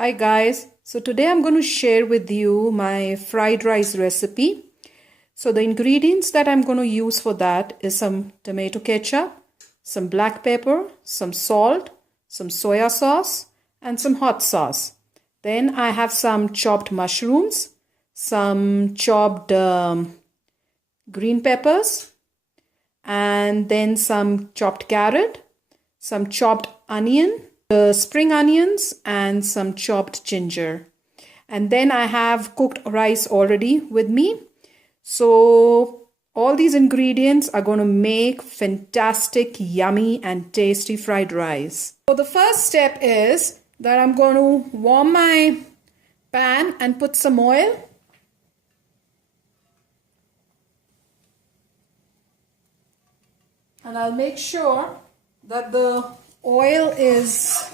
Hi guys, so today I'm going to share with you my fried rice recipe. So the ingredients that I'm going to use for that is some tomato ketchup, some black pepper, some salt, some soya sauce and some hot sauce. Then I have some chopped mushrooms, some chopped green peppers, and then some chopped carrot, some chopped onion, spring onions and some chopped ginger. And then I have cooked rice already with me. So all these ingredients are going to make fantastic, yummy and tasty fried rice. So the first step is that I'm going to warm my pan and put some oil. And I'll make sure that the oil is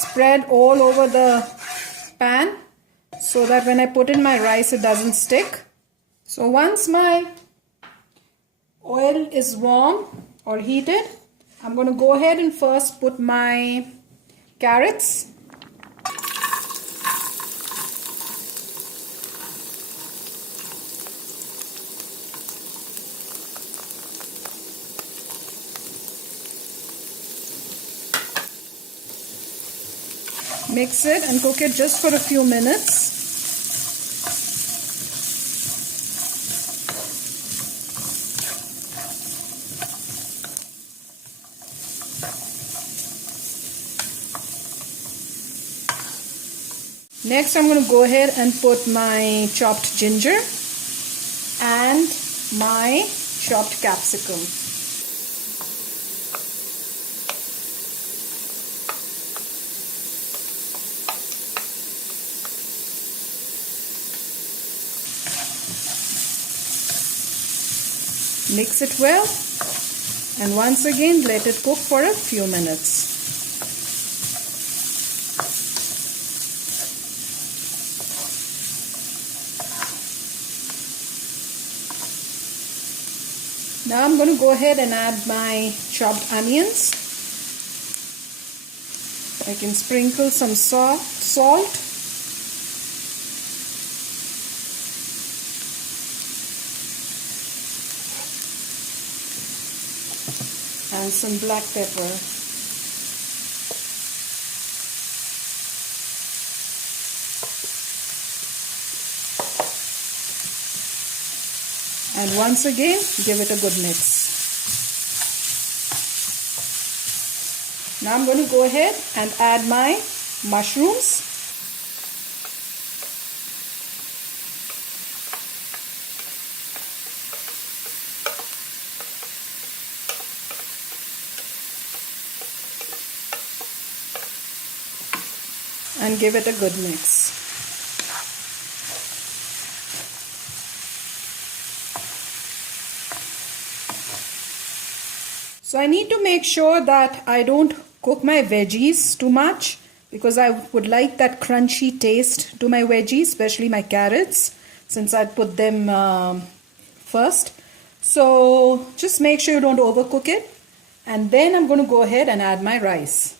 spread all over the pan so that when I put in my rice it doesn't stick. So once my oil is warm or heated, I'm going to go ahead and first put my carrots. Mix it and cook it just for a few minutes. Next, I'm going to go ahead and put my chopped ginger and my chopped capsicum. Mix it well and once again let it cook for a few minutes. Now I'm going to go ahead and add my chopped onions. I can sprinkle some salt. And some black pepper. And once again, give it a good mix. Now I'm going to go ahead and add my mushrooms. And give it a good mix. So I need to make sure that I don't cook my veggies too much because I would like that crunchy taste to my veggies, especially my carrots, since I put them first. So just make sure you don't overcook it. And then I'm going to go ahead and add my rice.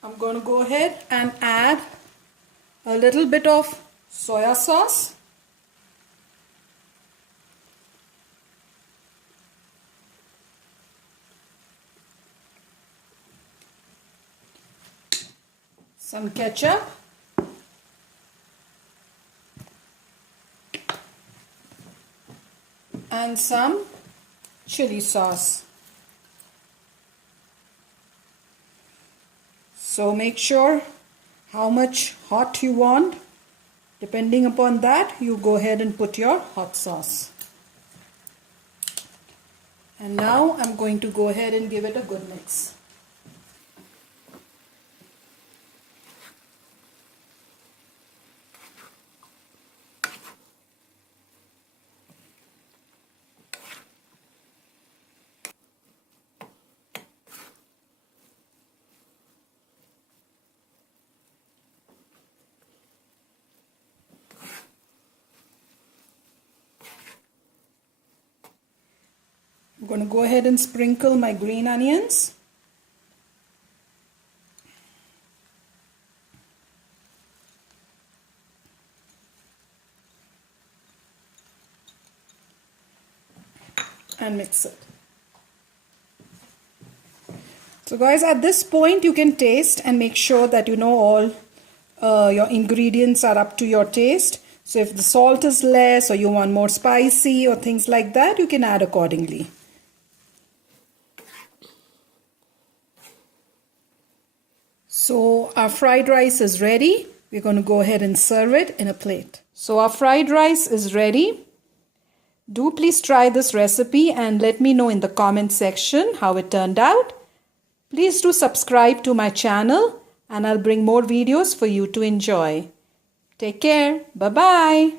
I'm going to go ahead and add a little bit of soya sauce. Some ketchup. And some chili sauce. So make sure how much hot you want. Depending upon that, you go ahead and put your hot sauce. And now I'm going to go ahead and give it a good mix. going to go ahead and sprinkle my green onions. And mix it. So guys, at this point you can taste and make sure that you know all your ingredients are up to your taste. So if the salt is less or you want more spicy or things like that, you can add accordingly. So our fried rice is ready. We're going to go ahead and serve it in a plate. So our fried rice is ready. Do please try this recipe and let me know in the comment section how it turned out. Please do subscribe to my channel and I'll bring more videos for you to enjoy. Take care. Bye-bye.